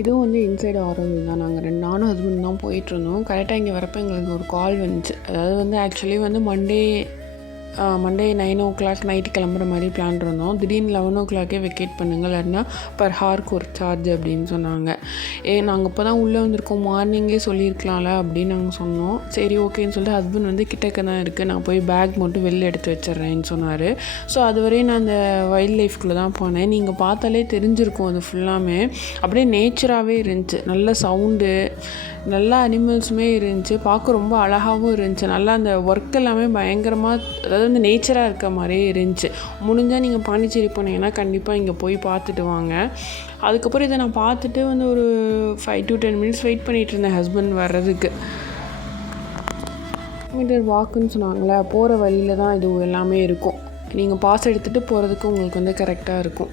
இதுவும் வந்து இன்சைடு ஆரோவில் தான். நானும் ஹஸ்பண்ட் தான் போயிட்டுருந்தோம். கரெக்டாக இங்கே வரப்போ எங்களுக்கு ஒரு கால் வந்துச்சு. அதாவது வந்து ஆக்சுவலி வந்து மண்டே 9 o'clock நைட்டு கிளம்புற மாதிரி பிளான் இருந்தோம். திடீர்னு 11 o'clock வெக்கேட் பண்ணுங்கள், இல்லைன்னா பர் ஹார்க்கு ஒரு சார்ஜ் அப்படின்னு சொன்னாங்க. நாங்கள் இப்போ தான் உள்ளே வந்திருக்கோம், மார்னிங்கே சொல்லியிருக்கலாம்ல அப்படின்னு நாங்கள் சொன்னோம். சரி ஓகேன்னு சொல்லிட்டு ஹஸ்பண்ட் வந்து கிட்டக்க தான் இருக்குது, நான் போய் பேக் மட்டும் வெளில எடுத்து வச்சிட்றேன்னு சொன்னார். ஸோ அதுவரையும் நான் அந்த வைல்ட் லைஃப்குள்ளே தான் போனேன். நீங்கள் பார்த்தாலே தெரிஞ்சிருக்கும், அது ஃபுல்லாமே அப்படியே நேச்சராகவே இருந்துச்சு. நல்ல சவுண்டு, நல்லா அனிமல்ஸுமே இருந்துச்சு, பார்க்க ரொம்ப அழகாகவும் இருந்துச்சு. நல்லா அந்த ஒர்க் எல்லாமே பயங்கரமாக, அதாவது வந்து நேச்சராக இருக்க மாதிரியே இருந்துச்சு. முடிஞ்சால் நீங்கள் பாண்டிச்சேரி போனீங்கன்னா கண்டிப்பாக இங்கே போய் பார்த்துட்டு வாங்க. அதுக்கப்புறம் இதை நான் பார்த்துட்டு வந்து ஒரு 5 to 10 minutes வெயிட் பண்ணிகிட்டு இருந்தேன் ஹஸ்பண்ட் வர்றதுக்கு. மீட்டர் வாக்குன்னு சொன்னாங்களே, போகிற வழியில் தான் இது எல்லாமே இருக்கும். நீங்கள் பாஸ் எடுத்துகிட்டு போகிறதுக்கு உங்களுக்கு வந்து கரெக்டாக இருக்கும்.